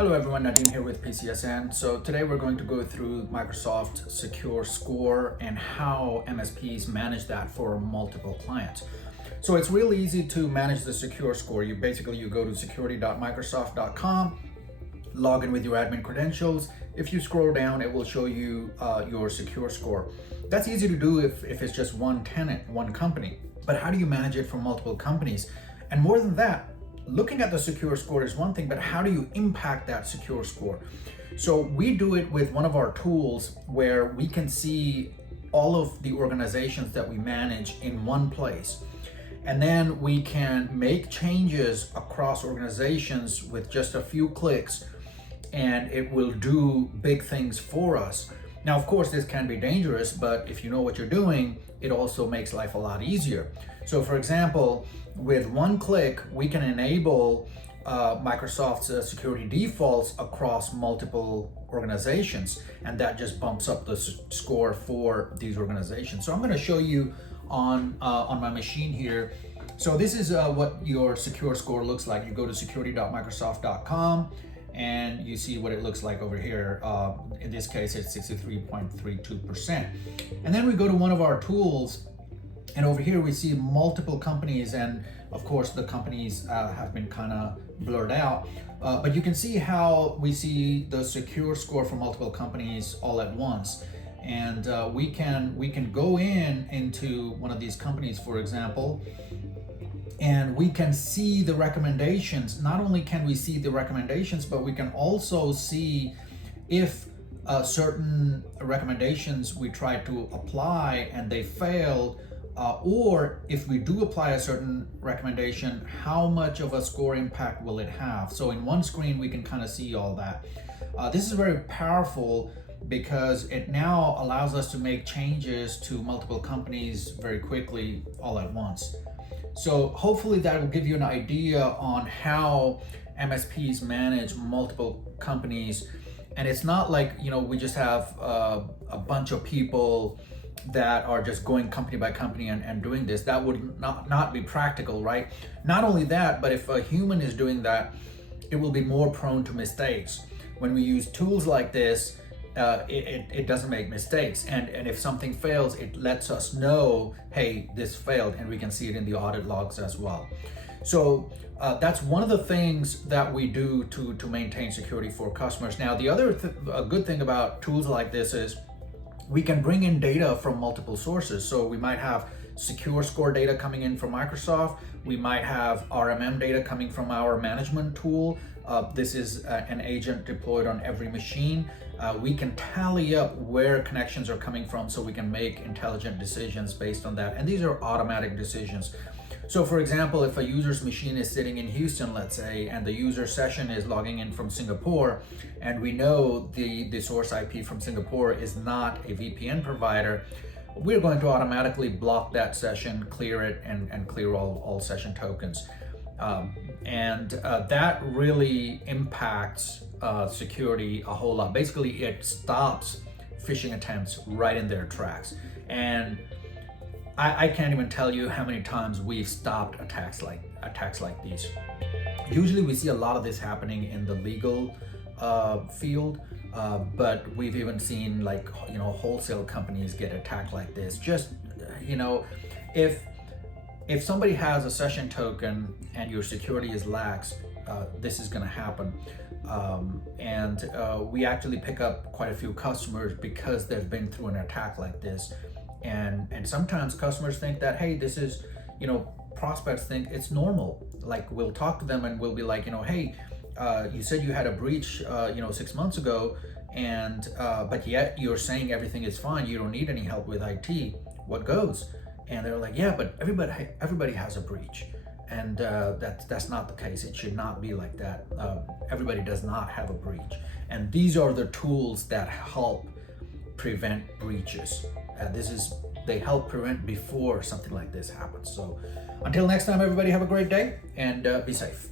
Hello everyone, Nadeem here with PCSN. So today we're going to go through Microsoft SecureScore and how MSPs manage that for multiple clients. So it's really easy to manage the SecureScore. You go to security.Microsoft.com, log in with your admin credentials. If you scroll down, it will show you your SecureScore. That's easy to do if it's just one tenant, one company. But how do you manage it for multiple companies? And more than that, looking at the SecureScore is one thing, but how do you impact that SecureScore? So we do it with one of our tools where we can see all of the organizations that we manage in one place. And then we can make changes across organizations with just a few clicks, and it will do big things for us. Now, of course, this can be dangerous, but if you know what you're doing, it also makes life a lot easier. So for example, with one click, we can enable Microsoft's security defaults across multiple organizations, and that just bumps up the score for these organizations. So I'm going to show you on my machine here. So this is what your SecureScore looks like. You go to security.Microsoft.com and you see what it looks like over here. In this case, it's 63.32%. And then we go to one of our tools, and over here we see multiple companies, and of course the companies have been kind of blurred out, but you can see how we see the SecureScore for multiple companies all at once. And we can go into one of these companies, for example, and we can see the recommendations. Not only can we see the recommendations, but we can also see if certain recommendations we tried to apply and they failed, or if we do apply a certain recommendation, how much of a score impact will it have? So in one screen, we can kind of see all that. This is very powerful because it now allows us to make changes to multiple companies very quickly all at once. So hopefully that will give you an idea on how MSPs manage multiple companies. And it's not like, we just have a bunch of people that are just going company by company and doing this. That would not be practical, right? Not only that, but if a human is doing that, it will be more prone to mistakes. When we use tools like this, it doesn't make mistakes. And if something fails, it lets us know, hey, this failed, and we can see it in the audit logs as well. So that's one of the things that we do to maintain security for customers. Now, the other good thing about tools like this is we can bring in data from multiple sources. So we might have SecureScore data coming in from Microsoft. We might have RMM data coming from our management tool. This is an agent deployed on every machine. We can tally up where connections are coming from so we can make intelligent decisions based on that. And these are automatic decisions. So for example, if a user's machine is sitting in Houston, let's say, and the user session is logging in from Singapore, and we know the source IP from Singapore is not a VPN provider, we're going to automatically block that session, clear it, and clear all session tokens. That really impacts security a whole lot. Basically, it stops phishing attempts right in their tracks. And I can't even tell you how many times we've stopped attacks like these. Usually we see a lot of this happening in the legal field, but we've even seen wholesale companies get attacked like this. Just if somebody has a session token and your security is lax, this is going to happen. We actually pick up quite a few customers because they've been through an attack like this. And sometimes customers think that, hey, this is, prospects think it's normal. Like, we'll talk to them and we'll be like, hey, you said you had a breach, 6 months ago, and but yet you're saying everything is fine. You don't need any help with IT. What goes? And they're like, yeah, but everybody has a breach. And that's not the case. It should not be like that. Everybody does not have a breach. And these are the tools that help prevent breaches. They help prevent before something like this happens. So until next time, everybody have a great day and be safe.